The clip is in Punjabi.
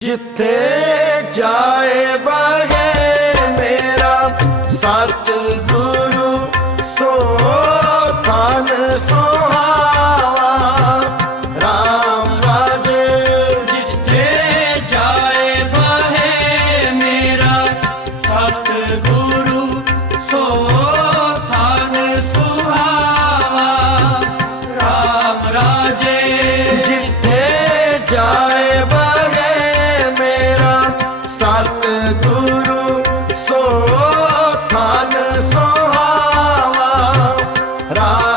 ਜਿੱਥੇ ਜਾਏ ਬਹੇ ਮੇਰਾ ਸਤ ਗੁਰੂ ਸੋ ਸੋ ਥਾਨ ਸੋਹਾਵਾ ਰਾਮ